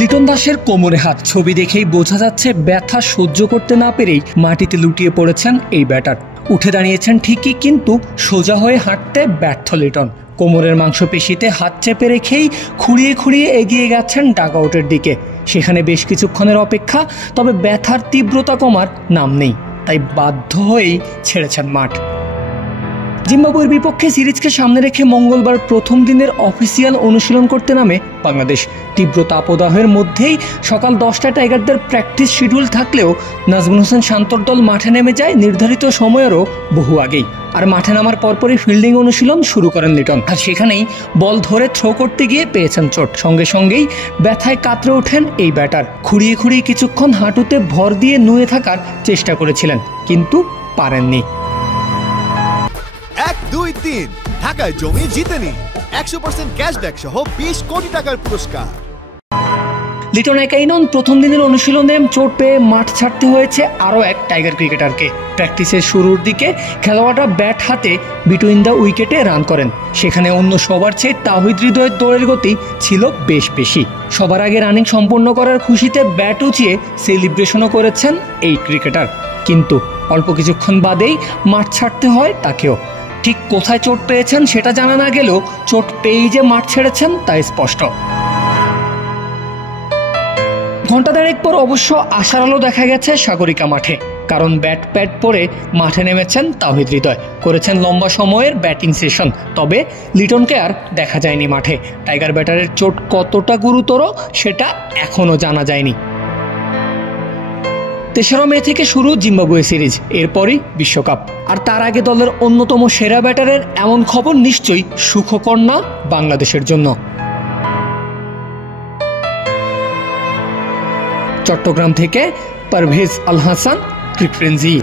লিটন দাসের কোমরে হাত, ছবি দেখেই বোঝা যাচ্ছে ব্যথা সহ্য করতে না পেরেই মাটিতে লুটিয়ে পড়েছেন এই ব্যাটার। উঠে দাঁড়িয়েছেন ঠিকই, কিন্তু সোজা হয়ে হাঁটতে ব্যর্থ লিটন। কোমরের মাংসপেশিতে হাত চেপে রেখেই খুঁড়িয়ে খুঁড়িয়ে এগিয়ে গেছেন ডাগআউটের দিকে। সেখানে বেশ কিছুক্ষণের অপেক্ষা, তবে ব্যথার তীব্রতা কমার নাম নেই, তাই বাধ্য হয়েই ছেড়েছেন মাঠ। জিম্বাবুয়ের বিপক্ষে সিরিজকে সামনে রেখে মঙ্গলবার প্রথম দিনের অফিসিয়াল অনুশীলন করতে নামে বাংলাদেশ। তীব্র তাপদাহের মধ্যেই সকাল 10টায় টাইগারদের প্র্যাকটিস শিডিউল থাকলেও নাজমুল হোসেন শান্তর দল মাঠে নেমে যায় নির্ধারিত সময়েরও বহু আগেই। আর মাঠে নামার পরপরই ফিল্ডিং অনুশীলন শুরু করেন লিটন। আর সেখানেই বল ধরে থ্রো করতে গিয়ে পেয়েছেন চোট। সঙ্গে সঙ্গেই ব্যথায় কাতরে ওঠেন এই ব্যাটার। খুঁড়িয়ে খুঁড়িয়ে কিছুক্ষণ হাঁটুতে ভর দিয়ে নুয়ে থাকার চেষ্টা করেছিলেন, কিন্তু পারেননি। 1-2-3 ঢাকায় জমি জিতে নিন 100% ক্যাশব্যাক সহ 20 কোটি টাকার পুরস্কার। লিটন একাই নন, প্রথম দিনের অনুশীলনে চোট পেয়ে মাঠ ছাড়তে হয়েছে আরও এক টাইগার ক্রিকেটারকে। প্র্যাকটিসের শুরুর দিকে খেলোয়াড়রা ব্যাট হাতে বিটুইন দ্য উইকেটে রান করেন। সেখানে অন্য সবার চেয়ে তাওহিদ হৃদয়ের দৌড়ের গতি ছিল বেশ বেশি। সবার আগে রানিং সম্পূর্ণ করার খুশিতে ব্যাট উঁচিয়ে সেলিব্রেশনও করেছেন এই ক্রিকেটার, কিন্তু অল্প কিছুক্ষণ বাদেই মাঠ ছাড়তে হয় তাকেও। ঠিক কোথায় চোট পেয়েছেন সেটা জানা না গেলেও চোট পেয়েই যে মাঠ ছেড়েছেন তা স্পষ্ট। ঘণ্টা দেড়েক পর অবশ্য আশার আলো দেখা গেছে সাগরিকা মাঠে, কারণ ব্যাট প্যাড পরে মাঠে নেমেছেন তাওহিদ হৃদয়। করেছেন লম্বা সময়ের ব্যাটিং সেশন, তবে লিটনকে আর দেখা যায়নি মাঠে। টাইগার ব্যাটারের চোট কতটা গুরুতর সেটা এখনও জানা যায়নি। 3 মে থেকে শুরু জিম্বাবুয়ে সিরিজ, এরপরই বিশ্বকাপ। আর তার আগে দলের অন্যতম সেরা ব্যাটারের এমন খবর নিশ্চয়ই সুখকর না বাংলাদেশের জন্য। চট্টগ্রাম থেকে পারভেজ আল হাসান, ক্রিকফ্রেন্জি।